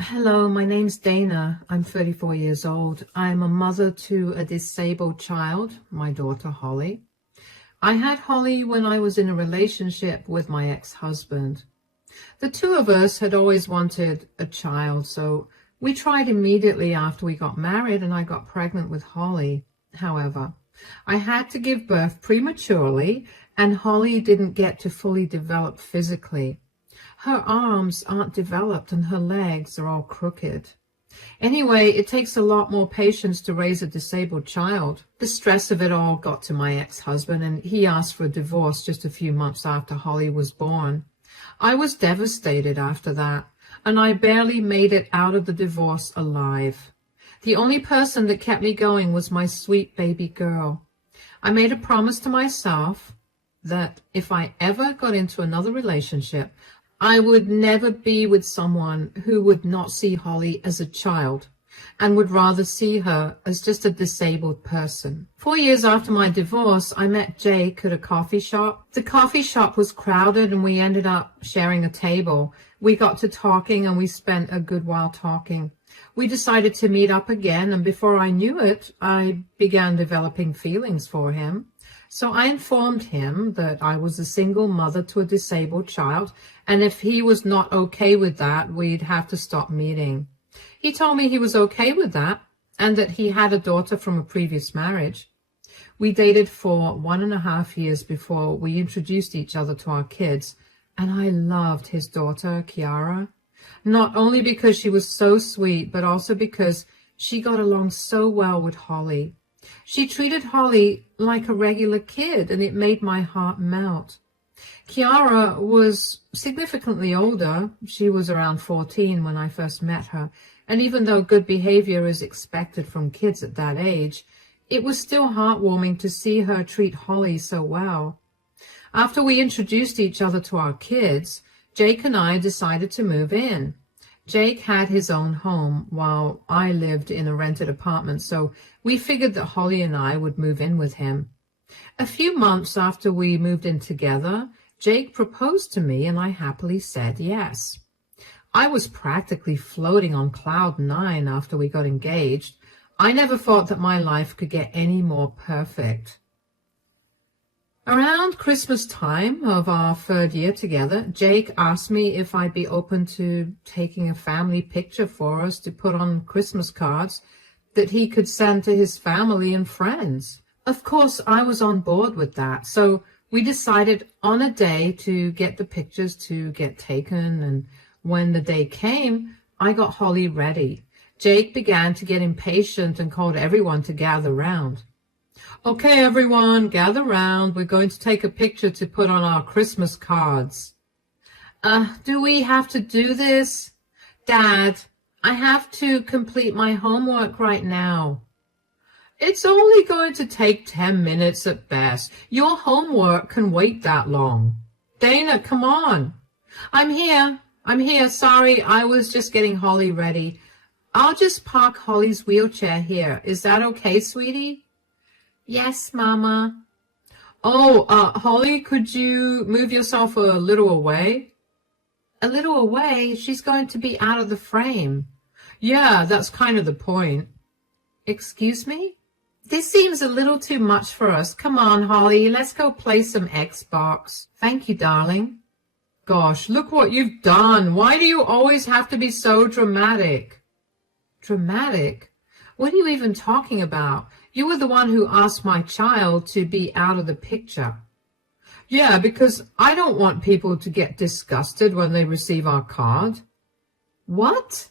Hello, my name's Dana. I'm 34 years old. I'm a mother to a disabled child, my daughter Holly. I had Holly when I was in a relationship with my ex-husband. The two of us had always wanted a child, so we tried immediately after we got married and I got pregnant with Holly. However, I had to give birth prematurely and Holly didn't get to fully develop physically. Her arms aren't developed and her legs are all crooked. Anyway, it takes a lot more patience to raise a disabled child. The stress of it all got to my ex-husband and he asked for a divorce just a few months after Holly was born. I was devastated after that, and I barely made it out of the divorce alive. The only person that kept me going was my sweet baby girl. I made a promise to myself that if I ever got into another relationship, I would never be with someone who would not see Holly as a child and would rather see her as just a disabled person. 4 years after my divorce, I met Jake at a coffee shop. The coffee shop was crowded and we ended up sharing a table. We got to talking and we spent a good while talking. We decided to meet up again, and before I knew it, I began developing feelings for him. So I informed him that I was a single mother to a disabled child, and if he was not okay with that, we'd have to stop meeting. He told me he was okay with that, and that he had a daughter from a previous marriage. We dated for 1.5 years before we introduced each other to our kids, and I loved his daughter, Kiara. Not only because she was so sweet, but also because she got along so well with Holly. She treated Holly like a regular kid, and it made my heart melt. Kiara was significantly older. She was around 14 when I first met her, and even though good behavior is expected from kids at that age, it was still heartwarming to see her treat Holly so well. After we introduced each other to our kids, Jake and I decided to move in. Jake had his own home while I lived in a rented apartment, so we figured that Holly and I would move in with him. A few months after we moved in together, Jake proposed to me and I happily said yes. I was practically floating on cloud 9 after we got engaged. I never thought that my life could get any more perfect. Around Christmas time of our 3rd year together, Jake asked me if I'd be open to taking a family picture for us to put on Christmas cards that he could send to his family and friends. Of course, I was on board with that, so we decided on a day to get the pictures to get taken, and when the day came, I got Holly ready. Jake began to get impatient and called everyone to gather round. Okay, everyone, gather round. We're going to take a picture to put on our Christmas cards. Do we have to do this? Dad, I have to complete my homework right now. It's only going to take 10 minutes at best. Your homework can wait that long. Dana, come on. I'm here. Sorry, I was just getting Holly ready. I'll just park Holly's wheelchair here. Is that okay, sweetie? Yes, Mama. Oh, Holly, could you move yourself a little away? A little away? She's going to be out of the frame. Yeah, that's kind of the point. Excuse me? This seems a little too much for us. Come on, Holly, let's go play some Xbox. Thank you, darling. Gosh, look what you've done. Why do you always have to be so dramatic? Dramatic? What are you even talking about? You were the one who asked my child to be out of the picture. Yeah, because I don't want people to get disgusted when they receive our card. What?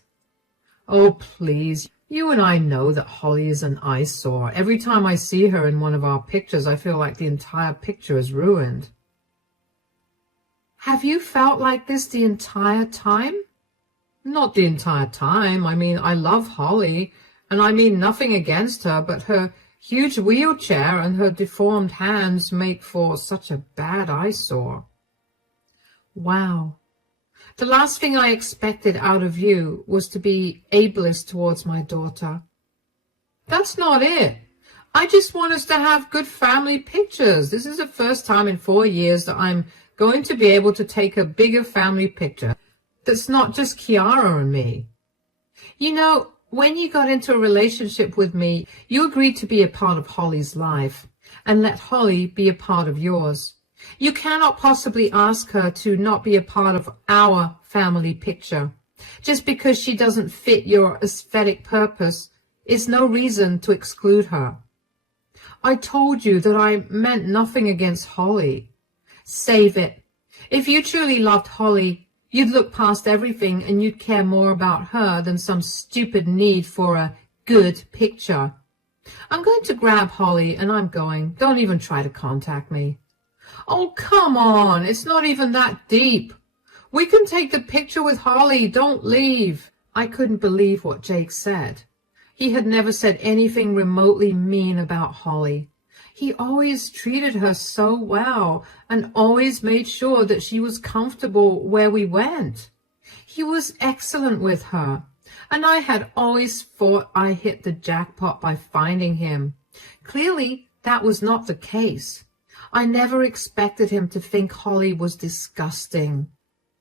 Oh, please. You and I know that Holly is an eyesore. Every time I see her in one of our pictures, I feel like the entire picture is ruined. Have you felt like this the entire time? Not the entire time. I mean, I love Holly. And I mean nothing against her, but her huge wheelchair and her deformed hands make for such a bad eyesore. Wow. The last thing I expected out of you was to be ableist towards my daughter. That's not it. I just want us to have good family pictures. This is the first time in 4 years that I'm going to be able to take a bigger family picture that's not just Kiara and me. You know, when you got into a relationship with me, you agreed to be a part of Holly's life and let Holly be a part of yours. You cannot possibly ask her to not be a part of our family picture. Just because she doesn't fit your aesthetic purpose is no reason to exclude her. I told you that I meant nothing against Holly. Save it. If you truly loved Holly, you'd look past everything and you'd care more about her than some stupid need for a good picture. I'm going to grab Holly and I'm going. Don't even try to contact me. Oh, come on. It's not even that deep. We can take the picture with Holly. Don't leave. I couldn't believe what Jake said. He had never said anything remotely mean about Holly. He always treated her so well and always made sure that she was comfortable where we went. He was excellent with her, and I had always thought I hit the jackpot by finding him. Clearly, that was not the case. I never expected him to think Holly was disgusting.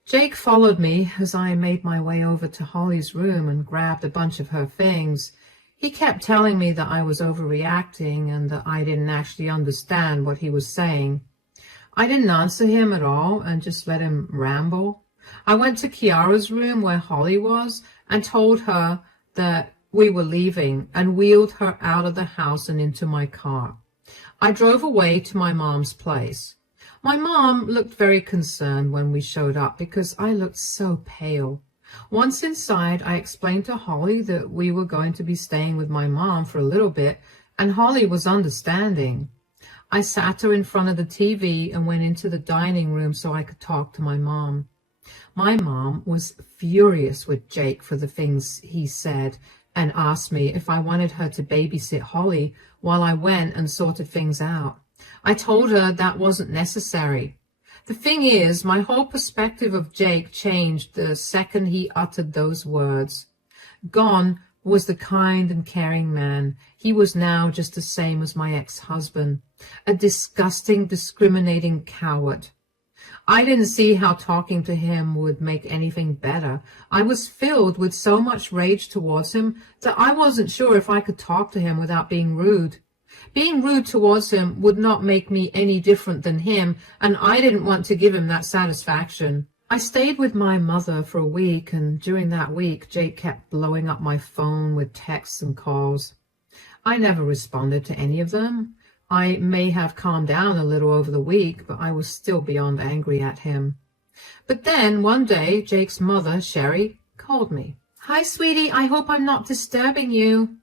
Jake followed me as I made my way over to Holly's room and grabbed a bunch of her things. He kept telling me that I was overreacting and that I didn't actually understand what he was saying. I didn't answer him at all and just let him ramble. I went to Kiara's room where Holly was and told her that we were leaving and wheeled her out of the house and into my car. I drove away to my mom's place. My mom looked very concerned when we showed up because I looked so pale. Once inside, I explained to Holly that we were going to be staying with my mom for a little bit, and Holly was understanding. I sat her in front of the TV and went into the dining room so I could talk to my mom. My mom was furious with Jake for the things he said and asked me if I wanted her to babysit Holly while I went and sorted things out. I told her that wasn't necessary. The thing is, my whole perspective of Jake changed the second he uttered those words. Gone was the kind and caring man. He was now just the same as my ex-husband, a disgusting, discriminating coward. I didn't see how talking to him would make anything better. I was filled with so much rage towards him that I wasn't sure if I could talk to him without being rude. Being rude towards him would not make me any different than him, and I didn't want to give him that satisfaction. I stayed with my mother for a week, and during that week, Jake kept blowing up my phone with texts and calls. I never responded to any of them. I may have calmed down a little over the week, but I was still beyond angry at him. But then, one day, Jake's mother, Sherry, called me. "Hi, sweetie, I hope I'm not disturbing you."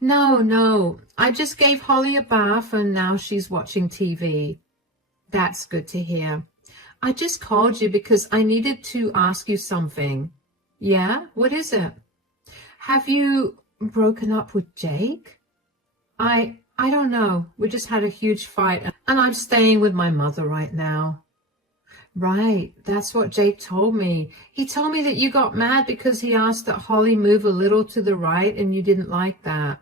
No, I just gave Holly a bath and now she's watching TV. That's good to hear. I just called you because I needed to ask you something. Yeah? What is it? Have you broken up with Jake? I don't know. We just had a huge fight and I'm staying with my mother right now. Right, that's what Jake told me. He told me that you got mad because he asked that Holly move a little to the right and you didn't like that.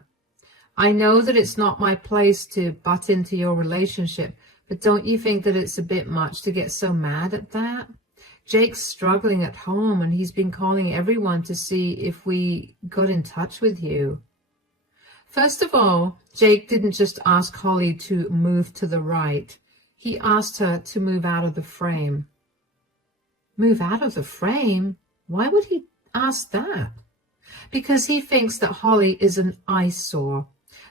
I know that it's not my place to butt into your relationship, but don't you think that it's a bit much to get so mad at that? Jake's struggling at home and he's been calling everyone to see if we got in touch with you. First of all, Jake didn't just ask Holly to move to the right. He asked her to move out of the frame. Move out of the frame? Why would he ask that? Because he thinks that Holly is an eyesore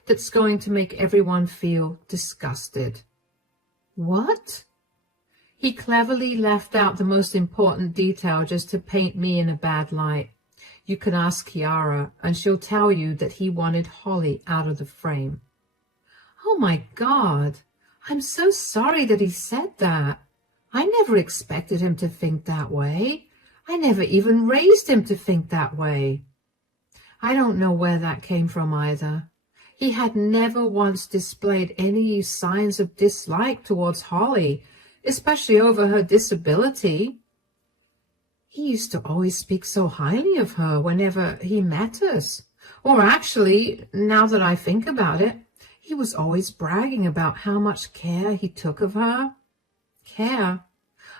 that's going to make everyone feel disgusted. What? He cleverly left out the most important detail just to paint me in a bad light. You can ask Kiara, and she'll tell you that he wanted Holly out of the frame. Oh my God! I'm so sorry that he said that. I never expected him to think that way. I never even raised him to think that way. I don't know where that came from either. He had never once displayed any signs of dislike towards Holly, especially over her disability. He used to always speak so highly of her whenever he met us. Or actually, now that I think about it, he was always bragging about how much care he took of her. Care?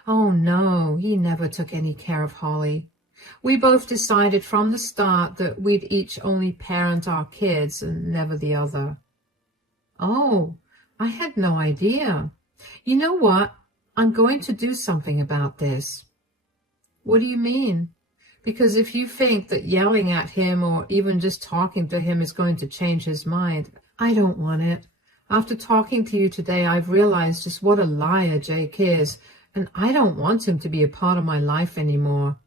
Oh, no, he never took any care of Holly. We both decided from the start that we'd each only parent our kids and never the other. Oh, I had no idea. You know what? I'm going to do something about this. What do you mean? Because if you think that yelling at him or even just talking to him is going to change his mind, I don't want it. After talking to you today, I've realized just what a liar Jake is, and I don't want him to be a part of my life anymore.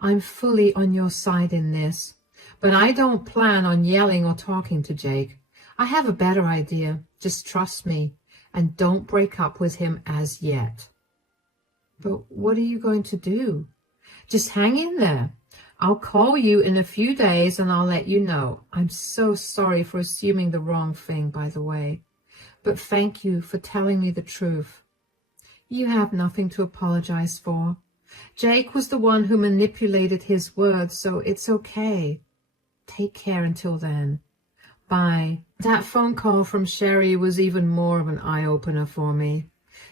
I'm fully on your side in this, but I don't plan on yelling or talking to Jake. I have a better idea. Just trust me, and don't break up with him as yet. But what are you going to do? Just hang in there. I'll call you in a few days and I'll let you know. I'm so sorry for assuming the wrong thing, by the way. But thank you for telling me the truth. You have nothing to apologize for. Jake was the one who manipulated his words, so it's okay. Take care until then. Bye. That phone call from Sherry was even more of an eye-opener for me.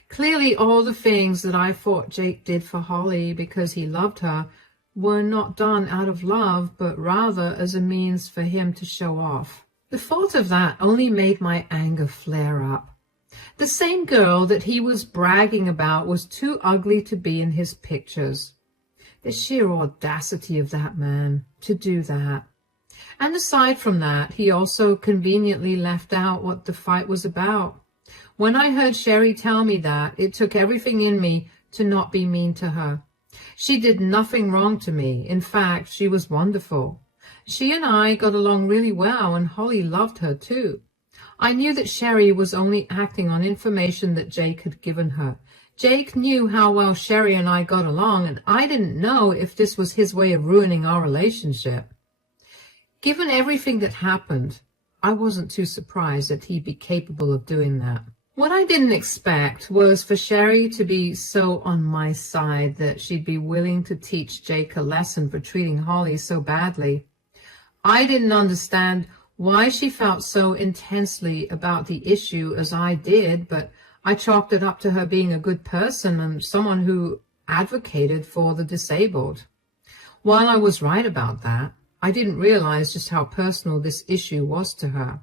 Clearly all the things that I thought Jake did for Holly because he loved her were not done out of love, but rather as a means for him to show off. The thought of that only made my anger flare up. The same girl that he was bragging about was too ugly to be in his pictures. The sheer audacity of that man to do that. And aside from that, he also conveniently left out what the fight was about. When I heard Sherry tell me that, it took everything in me to not be mean to her. She did nothing wrong to me. In fact, she was wonderful. She and I got along really well, and Holly loved her too. I knew that Sherry was only acting on information that Jake had given her. Jake knew how well Sherry and I got along, and I didn't know if this was his way of ruining our relationship. Given everything that happened, I wasn't too surprised that he'd be capable of doing that. What I didn't expect was for Sherry to be so on my side that she'd be willing to teach Jake a lesson for treating Holly so badly. I didn't understand why she felt so intensely about the issue as I did, but I chalked it up to her being a good person and someone who advocated for the disabled. While I was right about that, I didn't realize just how personal this issue was to her.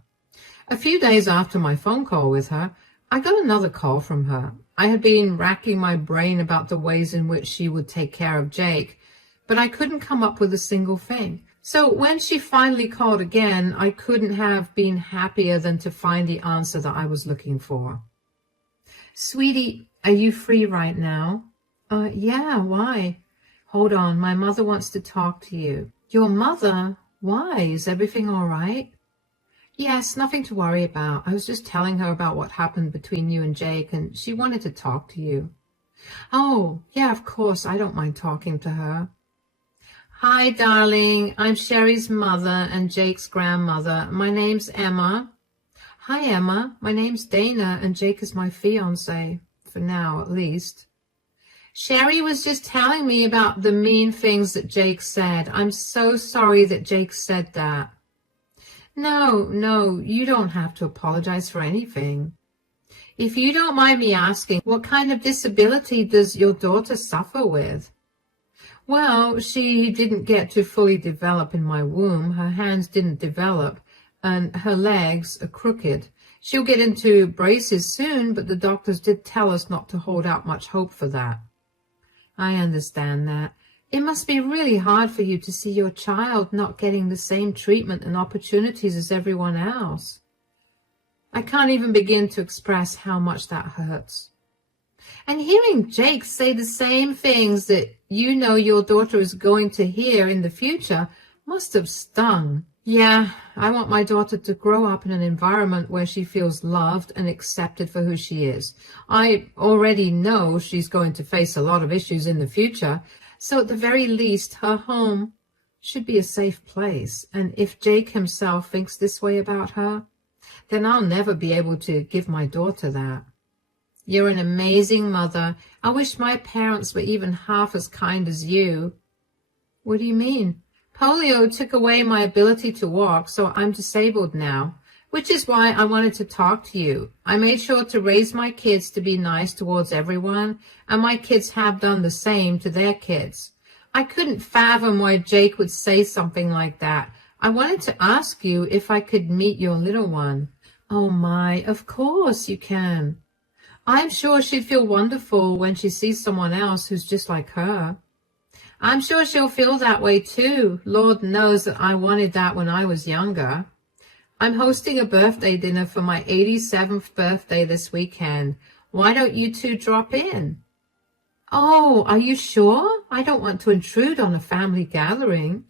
A few days after my phone call with her, I got another call from her. I had been racking my brain about the ways in which she would take care of Jake, but I couldn't come up with a single thing. So when she finally called again, I couldn't have been happier than to find the answer that I was looking for. Sweetie, are you free right now? Yeah, why? Hold on, my mother wants to talk to you. Your mother? Why? Is everything all right? Yes, nothing to worry about. I was just telling her about what happened between you and Jake, and she wanted to talk to you. Oh, yeah, of course, I don't mind talking to her. Hi, darling. I'm Sherry's mother and Jake's grandmother. My name's Emma. Hi, Emma. My name's Dana, and Jake is my fiancé, for now at least. Sherry was just telling me about the mean things that Jake said. I'm so sorry that Jake said that. No, you don't have to apologize for anything. If you don't mind me asking, what kind of disability does your daughter suffer with? Well, she didn't get to fully develop in my womb. Her hands didn't develop, and her legs are crooked. She'll get into braces soon, but the doctors did tell us not to hold out much hope for that. I understand that. It must be really hard for you to see your child not getting the same treatment and opportunities as everyone else. I can't even begin to express how much that hurts. And hearing Jake say the same things that you know your daughter is going to hear in the future must have stung. Yeah, I want my daughter to grow up in an environment where she feels loved and accepted for who she is. I already know she's going to face a lot of issues in the future, so at the very least, her home should be a safe place. And if Jake himself thinks this way about her, then I'll never be able to give my daughter that. You're an amazing mother. I wish my parents were even half as kind as you. What do you mean? Polio took away my ability to walk, so I'm disabled now, which is why I wanted to talk to you. I made sure to raise my kids to be nice towards everyone, and my kids have done the same to their kids. I couldn't fathom why Jake would say something like that. I wanted to ask you if I could meet your little one. Oh my, of course you can. I'm sure she'd feel wonderful when she sees someone else who's just like her. I'm sure she'll feel that way too. Lord knows that I wanted that when I was younger. I'm hosting a birthday dinner for my 87th birthday this weekend. Why don't you two drop in? Oh, are you sure? I don't want to intrude on a family gathering.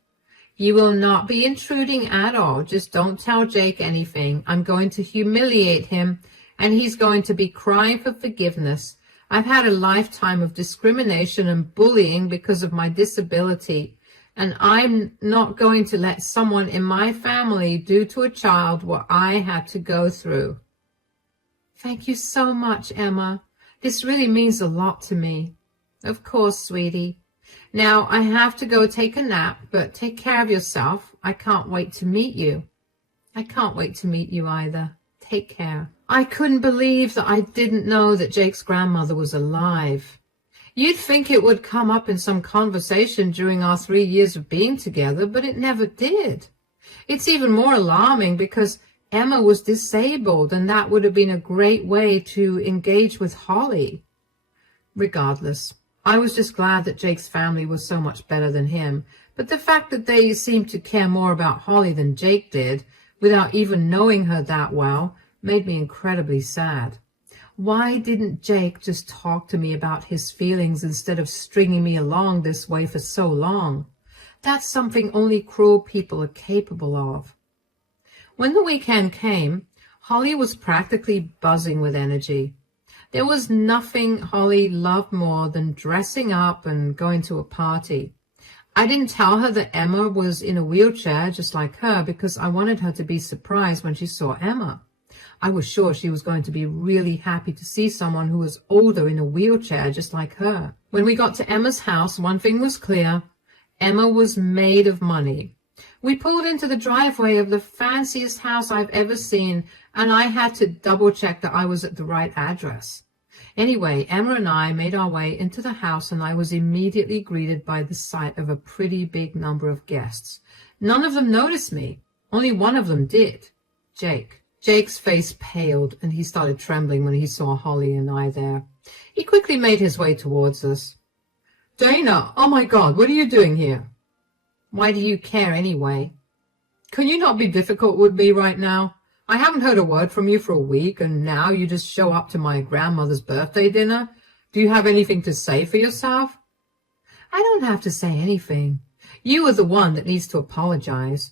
You will not be intruding at all. Just don't tell Jake anything. I'm going to humiliate him, and he's going to be crying for forgiveness. I've had a lifetime of discrimination and bullying because of my disability, and I'm not going to let someone in my family do to a child what I had to go through. Thank you so much, Emma. This really means a lot to me. Of course, sweetie. Now, I have to go take a nap, but take care of yourself. I can't wait to meet you. I can't wait to meet you either. Take care. I couldn't believe that I didn't know that Jake's grandmother was alive. You'd think it would come up in some conversation during our 3 years of being together, but it never did. It's even more alarming because Emma was disabled, and that would have been a great way to engage with Holly. Regardless, I was just glad that Jake's family was so much better than him, but the fact that they seemed to care more about Holly than Jake did, without even knowing her that well, made me incredibly sad. Why didn't Jake just talk to me about his feelings instead of stringing me along this way for so long? That's something only cruel people are capable of. When the weekend came, Holly was practically buzzing with energy. There was nothing Holly loved more than dressing up and going to a party. I didn't tell her that Emma was in a wheelchair just like her because I wanted her to be surprised when she saw Emma. I was sure she was going to be really happy to see someone who was older in a wheelchair just like her. When we got to Emma's house, one thing was clear. Emma was made of money. We pulled into the driveway of the fanciest house I've ever seen, and I had to double-check that I was at the right address. Anyway, Emma and I made our way into the house, and I was immediately greeted by the sight of a pretty big number of guests. None of them noticed me. Only one of them did. Jake. Jake's face paled, and he started trembling when he saw Holly and I there. He quickly made his way towards us. Dana, oh my God, what are you doing here? Why do you care anyway? Can you not be difficult with me right now? I haven't heard a word from you for a week, and now you just show up to my grandmother's birthday dinner. Do you have anything to say for yourself? I don't have to say anything. You are the one that needs to apologize.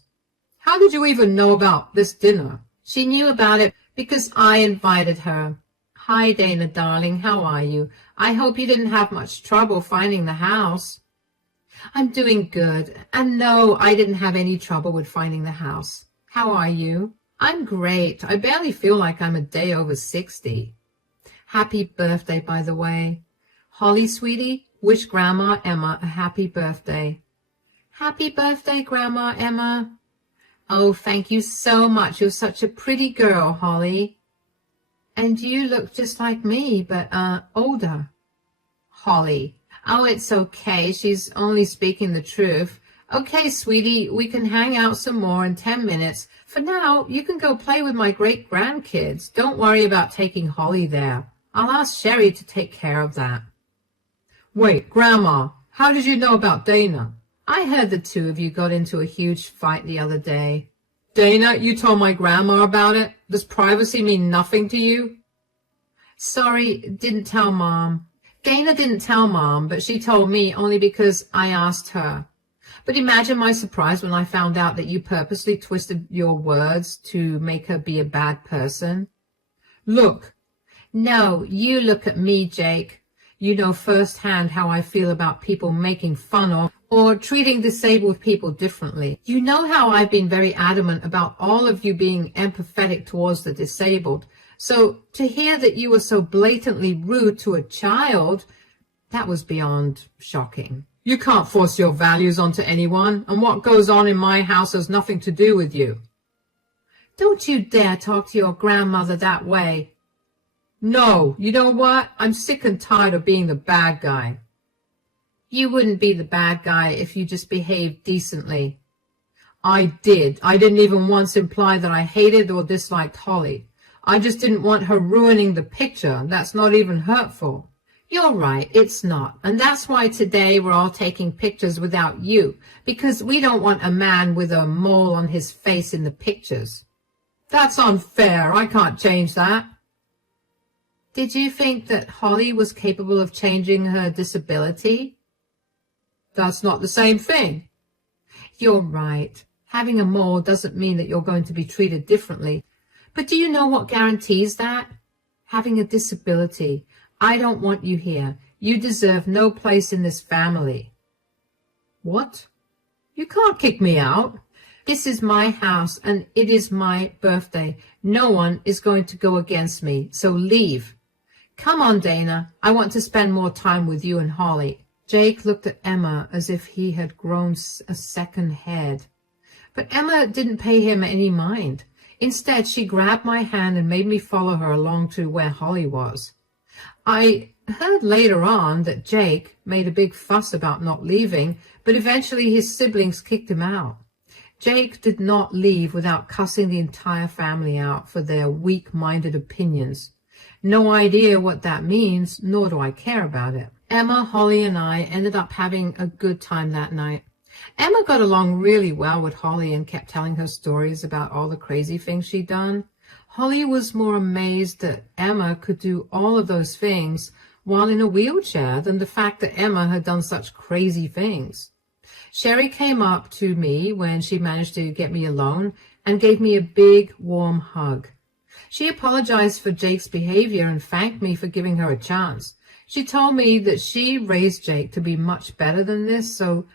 How did you even know about this dinner? She knew about it because I invited her. Hi, Dana, darling. How are you? I hope you didn't have much trouble finding the house. I'm doing good. And no, I didn't have any trouble with finding the house. How are you? I'm great. I barely feel like I'm a day over 60. Happy birthday, by the way. Holly, sweetie, wish Grandma Emma a happy birthday. Happy birthday, Grandma Emma. Oh, thank you so much. You're such a pretty girl, Holly. And you look just like me, but, older. Holly. Oh, it's okay. She's only speaking the truth. Okay, sweetie, we can hang out some more in 10 minutes. For now, you can go play with my great-grandkids. Don't worry about taking Holly there. I'll ask Sherry to take care of that. Wait, Grandma, how did you know about Dana? I heard the two of you got into a huge fight the other day. Dana, you told my grandma about it? Does privacy mean nothing to you? Sorry, didn't tell Mom. Dana didn't tell Mom, but she told me only because I asked her. But imagine my surprise when I found out that you purposely twisted your words to make her be a bad person. Look. No, you look at me, Jake. You know firsthand how I feel about people making fun of or treating disabled people differently. You know how I've been very adamant about all of you being empathetic towards the disabled. So to hear that you were so blatantly rude to a child, that was beyond shocking. You can't force your values onto anyone, and what goes on in my house has nothing to do with you. Don't you dare talk to your grandmother that way. No, you know what? I'm sick and tired of being the bad guy. You wouldn't be the bad guy if you just behaved decently. I did. I didn't even once imply that I hated or disliked Holly. I just didn't want her ruining the picture. That's not even hurtful. You're right, it's not. And that's why today we're all taking pictures without you, because we don't want a man with a mole on his face in the pictures. That's unfair. I can't change that. Did you think that Holly was capable of changing her disability? That's not the same thing. You're right. Having a mole doesn't mean that you're going to be treated differently. But do you know what guarantees that? Having a disability. I don't want you here. You deserve no place in this family. What? You can't kick me out. This is my house and it is my birthday. No one is going to go against me, so leave. Come on, Dana. I want to spend more time with you and Holly. Jake looked at Emma as if he had grown a second head. But Emma didn't pay him any mind. Instead, she grabbed my hand and made me follow her along to where Holly was. I heard later on that Jake made a big fuss about not leaving, but eventually his siblings kicked him out. Jake did not leave without cussing the entire family out for their weak-minded opinions. No idea what that means, nor do I care about it. Emma, Holly, and I ended up having a good time that night. Emma got along really well with Holly and kept telling her stories about all the crazy things she'd done. Holly was more amazed that Emma could do all of those things while in a wheelchair than the fact that Emma had done such crazy things. Sherry came up to me when she managed to get me alone and gave me a big, warm hug. She apologized for Jake's behavior and thanked me for giving her a chance. She told me that she raised Jake to be much better than this, so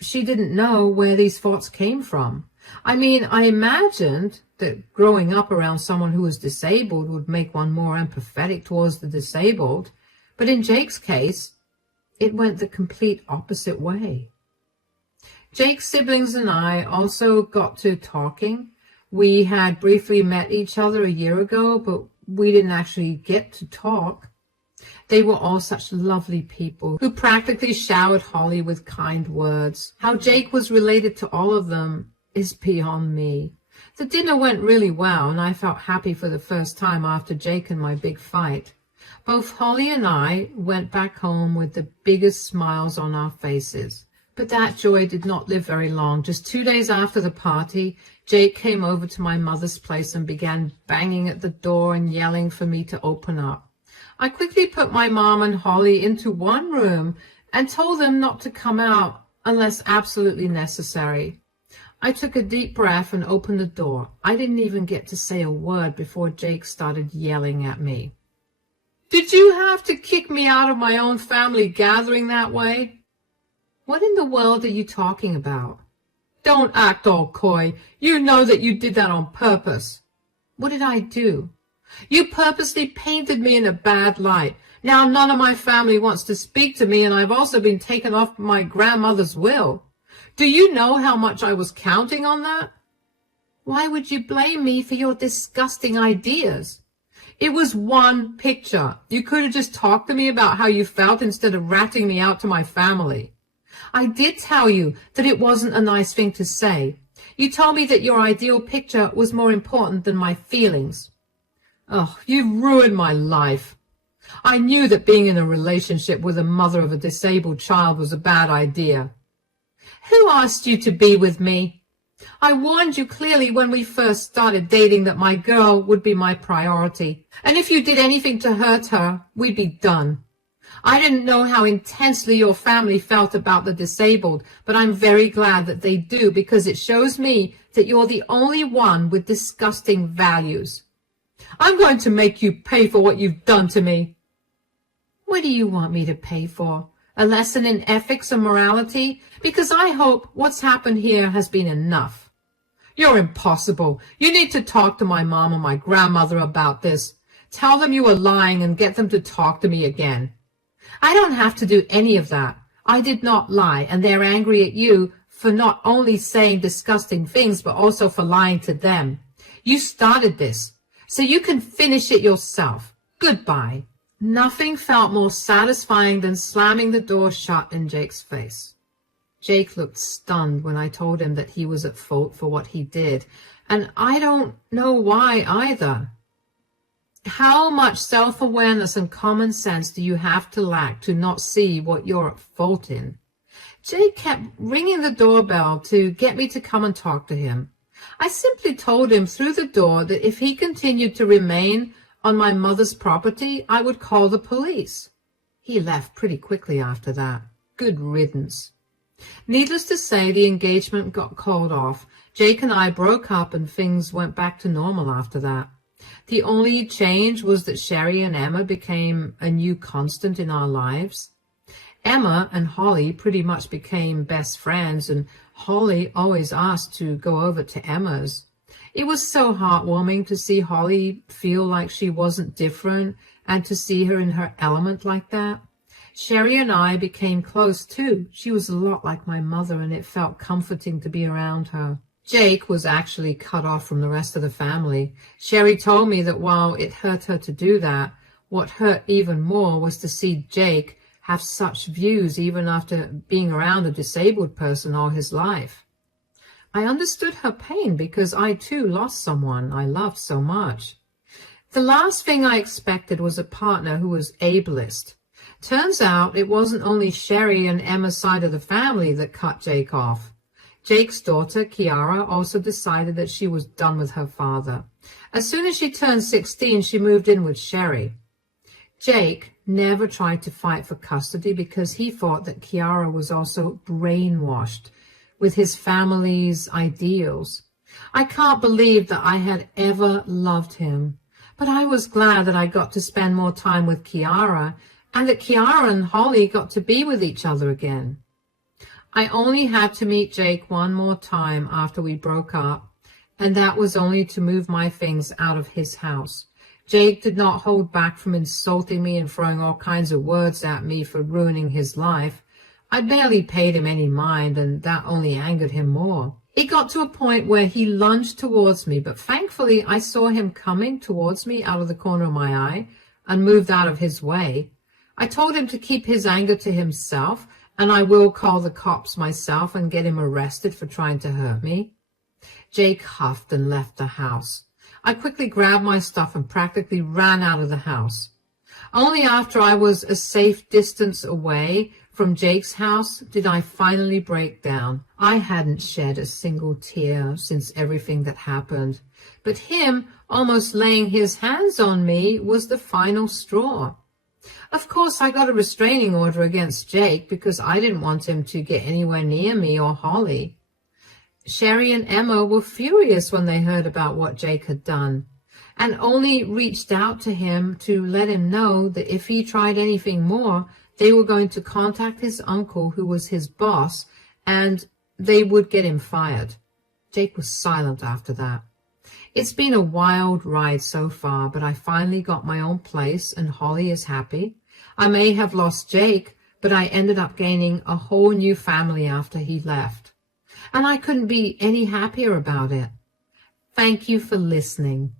she didn't know where these thoughts came from. I mean, I imagined that growing up around someone who was disabled would make one more empathetic towards the disabled, but in Jake's case, it went the complete opposite way. Jake's siblings and I also got to talking. We had briefly met each other a year ago, but we didn't actually get to talk. They were all such lovely people who practically showered Holly with kind words. How Jake was related to all of them is beyond me. The dinner went really well, and I felt happy for the first time after Jake and my big fight. Both Holly and I went back home with the biggest smiles on our faces. But that joy did not live very long. Just 2 days after the party, Jake came over to my mother's place and began banging at the door and yelling for me to open up. I quickly put my mom and Holly into one room and told them not to come out unless absolutely necessary. I took a deep breath and opened the door. I didn't even get to say a word before Jake started yelling at me. Did you have to kick me out of my own family gathering that way? What in the world are you talking about? Don't act all coy. You know that you did that on purpose. What did I do? You purposely painted me in a bad light. Now none of my family wants to speak to me, and I've also been taken off my grandmother's will. Do you know how much I was counting on that? Why would you blame me for your disgusting ideas? It was one picture. You could have just talked to me about how you felt instead of ratting me out to my family. I did tell you that it wasn't a nice thing to say. You told me that your ideal picture was more important than my feelings. Oh, you've ruined my life. I knew that being in a relationship with the mother of a disabled child was a bad idea. Who asked you to be with me? I warned you clearly when we first started dating that my girl would be my priority, and if you did anything to hurt her, we'd be done. I didn't know how intensely your family felt about the disabled, but I'm very glad that they do, because it shows me that you're the only one with disgusting values. I'm going to make you pay for what you've done to me. What do you want me to pay for? A lesson in ethics and morality? Because I hope what's happened here has been enough. You're impossible. You need to talk to my mom and my grandmother about this. Tell them you were lying and get them to talk to me again. I don't have to do any of that. I did not lie, and they're angry at you for not only saying disgusting things, but also for lying to them. You started this, so you can finish it yourself. Goodbye. Nothing felt more satisfying than slamming the door shut in Jake's face. Jake looked stunned when I told him that he was at fault for what he did, and I don't know why either. How much self-awareness and common sense do you have to lack to not see what you're at fault in? Jake kept ringing the doorbell to get me to come and talk to him. I simply told him through the door that if he continued to remain on my mother's property, I would call the police. He left pretty quickly after that. Good riddance. Needless to say, the engagement got called off. Jake and I broke up and things went back to normal after that. The only change was that Sherry and Emma became a new constant in our lives. Emma and Holly pretty much became best friends, and Holly always asked to go over to Emma's. It was so heartwarming to see Holly feel like she wasn't different and to see her in her element like that. Sherry and I became close too. She was a lot like my mother, and it felt comforting to be around her. Jake was actually cut off from the rest of the family. Sherry told me that while it hurt her to do that, what hurt even more was to see Jake have such views even after being around a disabled person all his life. I understood her pain because I too lost someone I loved so much. The last thing I expected was a partner who was ableist. Turns out it wasn't only Sherry and Emma's side of the family that cut Jake off. Jake's daughter, Kiara, also decided that she was done with her father. As soon as she turned 16, she moved in with Sherry. Jake never tried to fight for custody because he thought that Kiara was also brainwashed with his family's ideals. I can't believe that I had ever loved him, but I was glad that I got to spend more time with Kiara and that Kiara and Holly got to be with each other again. I only had to meet Jake one more time after we broke up, and that was only to move my things out of his house. Jake did not hold back from insulting me and throwing all kinds of words at me for ruining his life. I barely paid him any mind, and that only angered him more. It got to a point where he lunged towards me, but thankfully I saw him coming towards me out of the corner of my eye and moved out of his way. I told him to keep his anger to himself, and I will call the cops myself and get him arrested for trying to hurt me. Jake huffed and left the house. I quickly grabbed my stuff and practically ran out of the house. Only after I was a safe distance away from Jake's house did I finally break down. I hadn't shed a single tear since everything that happened, but him almost laying his hands on me was the final straw. Of course, I got a restraining order against Jake because I didn't want him to get anywhere near me or Holly. Sherry and Emma were furious when they heard about what Jake had done, and only reached out to him to let him know that if he tried anything more, they were going to contact his uncle, who was his boss, and they would get him fired. Jake was silent after that. It's been a wild ride so far, but I finally got my own place, and Holly is happy. I may have lost Jake, but I ended up gaining a whole new family after he left. And I couldn't be any happier about it. Thank you for listening.